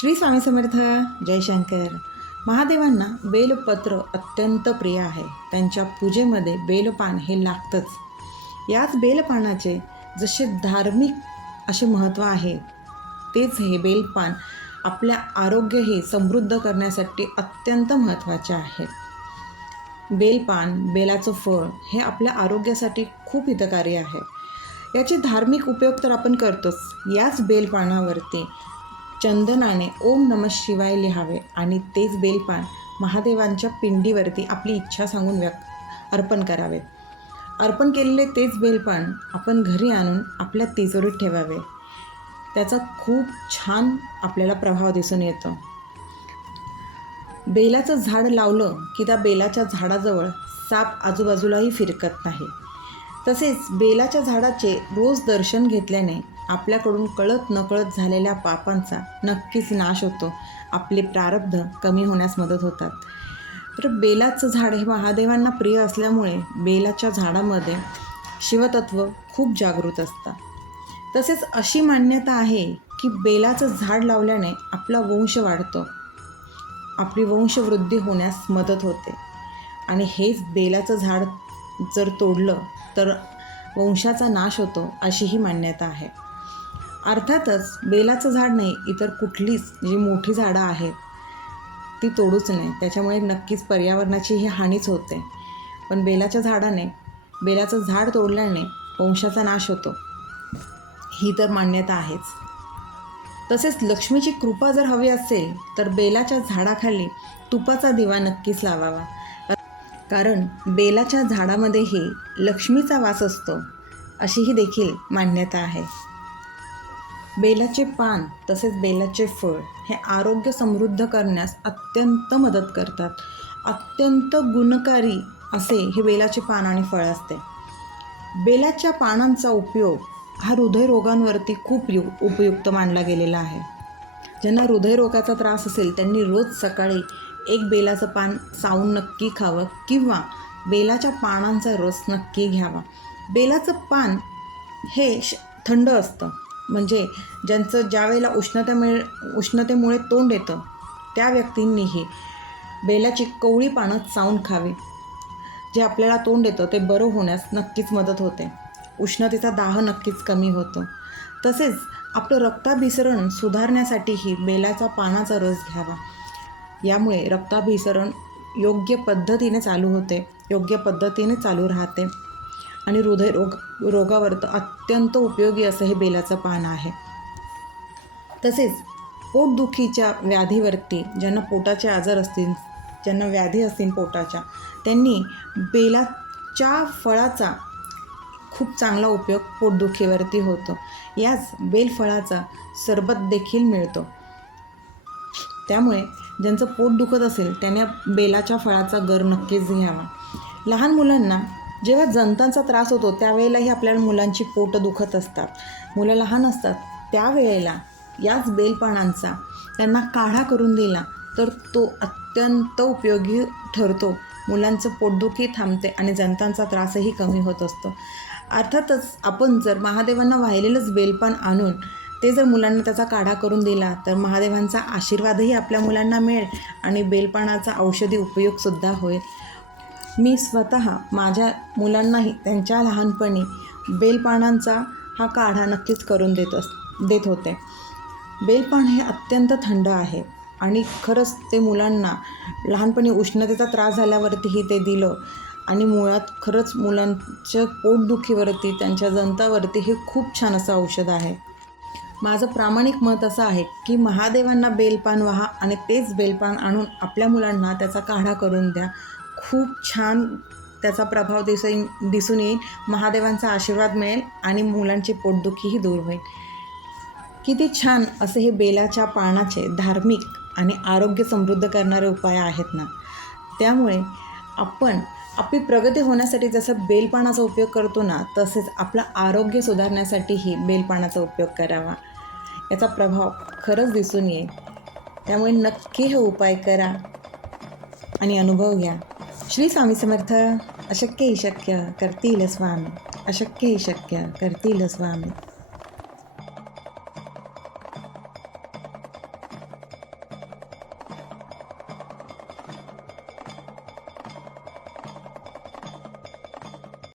श्री स्वामी समर्थ जयशंकर महादेवांना बेलपत्र अत्यंत प्रिय आहे. त्यांच्या पूजेमध्ये बेलपान हे लागतंच. याच बेलपानाचे जसे धार्मिक असे महत्त्व आहे तेच हे बेलपान आपल्या आरोग्य हे समृद्ध करण्यासाठी अत्यंत महत्त्वाचे आहे. बेलपान बेलाचं फळ हे आपल्या आरोग्यासाठी खूप हितकारी आहे. याचे धार्मिक उपयोग तर आपण करतोच. याच बेलपानावरती चंदनाने ओम नम शिवाय लिहावे आणि तेच बेलपान महादेवांच्या पिंडीवरती आपली इच्छा सांगून व्यक्त अर्पण करावे. अर्पण केलेले तेच बेलपान आपण घरी आणून आपल्या तिजोरीत ठेवावे. त्याचा खूप छान आपल्याला प्रभाव दिसून येतो. बेलाचं झाड लावलं की त्या बेलाच्या झाडाजवळ साप आजूबाजूलाही फिरकत नाही. तसेच बेलाच्या झाडाचे रोज दर्शन घेतल्याने आपल्याकडून कळत नकळत झालेल्या पापांचा नक्कीच नाश होतो. आपले प्रारब्ध कमी होण्यास मदत होतात. तर बेलाचं झाड हे महादेवांना प्रिय असल्यामुळे बेलाच्या झाडामध्ये शिवतत्व खूप जागृत असतात तसेच अशी मान्यता आहे की बेलाचं झाड लावल्याने आपला वंश वाढतो. आपली वंशवृद्धी होण्यास मदत होते. आणि हेच बेलाचं झाड जर तोडलं तर वंशाचा नाश होतो अशीही मान्यता आहे. अर्थातच बेलाचं झाड नाही इतर कुठलीच जी मोठी झाडं आहेत ती तोडूच नाही त्याच्यामुळे नक्कीच पर्यावरणाची ही हानीच होते. पण बेलाच्या झाडाने बेलाचं झाड तोडल्याने वंशाचा नाश होतो. ही तर मान्यता आहेच. तसेच लक्ष्मीची कृपा जर हवी असेल तर बेलाच्या झाडाखाली तुपाचा दिवा नक्कीच लावावा. कारण बेलाच्या झाडामध्येही लक्ष्मीचा वास असतो अशीही देखील मान्यता आहे. बेलाचे पान तसेच बेलाचे फळ हे आरोग्य समृद्ध करण्यास अत्यंत मदत करतात. अत्यंत गुणकारी असे हे बेलाचे पान आणि फळ असते. बेलाच्या पानांचा उपयोग हा हृदयरोगांवरती खूप यु उपयुक्त मानला गेलेला आहे. ज्यांना हृदयरोगाचा त्रास असेल त्यांनी रोज सकाळी एक बेलाचं पान सावून नक्की खावं किंवा बेलाच्या पानांचा रस नक्की घ्यावा. बेलाचं पान हे श थंड असतं. म्हणजे ज्यांचं ज्या वेळेला उष्णतेमुळे उष्णतेमुळे तोंड येतं त्या व्यक्तींनीही बेलाची कवळी पानं चावून खावी. जे आपल्याला तोंड येतं ते बरं होण्यास नक्कीच मदत होते. उष्णतेचा दाह नक्कीच कमी होतो. तसेच आपलं रक्ताभिसरण सुधारण्यासाठीही बेलाचा पानाचा रस घ्यावा. यामुळे रक्ताभिसरण योग्य पद्धतीने चालू होते योग्य पद्धतीने चालू राहते. आणि हृदयरोग रोगावर तर अत्यंत उपयोगी असं हे बेलाचं पान आहे. तसेच पोटदुखीच्या व्याधीवरती ज्यांना पोटाचे आजार असतील ज्यांना व्याधी असतील पोटाच्या त्यांनी बेलाच्या फळाचा खूप चांगला उपयोग पोटदुखीवरती होतो. याच बेलफळाचा सरबत देखील मिळतो. त्यामुळे ज्यांचं पोट दुखत असेल त्याने बेलाच्या फळाचा गर नक्कीच घ्यावा. लहान मुलांना जेव्हा जंतांचा त्रास होतो त्यावेळेलाही आपल्याला मुलांची पोट दुखत असतात. मुलं लहान असतात त्यावेळेला याच बेलपानांचा त्यांना काढा करून दिला तर तो अत्यंत उपयोगी ठरतो. मुलांचं पोटदुखी थांबते आणि जंतांचा त्रासही कमी होत असतो. अर्थातच आपण जर महादेवांना वाहिलेलंच बेलपान आणून ते जर मुलांना त्याचा काढा करून दिला तर महादेवांचा आशीर्वादही आपल्या मुलांना मिळेल आणि बेलपानाचा औषधी उपयोगसुद्धा होईल. मी स्वतः माझ्या मुलांनाही त्यांच्या लहानपणी बेलपानांचा हा काढा नक्कीच करून देत अस देत होते. बेलपान हे अत्यंत थंड आहे आणि खरंच ते मुलांना लहानपणी उष्णतेचा त्रास झाल्यावरतीही ते दिलं आणि मुळात खरंच मुलांच्या पोटदुखीवरती त्यांच्या जंतावरती हे खूप छान असं औषध आहे. माझं प्रामाणिक मत असं आहे की महादेवांना बेलपान व्हा आणि तेच बेलपान आणून आपल्या मुलांना त्याचा काढा करून द्या. खूप छान त्याचा प्रभाव दिसून दिसून येईल. महादेवांचा आशीर्वाद मिळेल आणि मुलांची पोटदुखीही दूर होईल. किती छान असे हे बेलाच्या पानाचे धार्मिक आणि आरोग्य समृद्ध करणारे उपाय आहेत ना. त्यामुळे आपण आपली प्रगती होण्यासाठी जसं बेलपानाचा उपयोग करतो ना तसेच आपलं आरोग्य सुधारण्यासाठीही बेलपानाचा उपयोग करावा. याचा प्रभाव खरंच दिसून येईल. त्यामुळे नक्की हे उपाय करा आणि अनुभव घ्या. श्री स्वामी समर्थ अशक्य ही शक्य करतील स्वामी अशक्य ही शक्य करतील स्वामी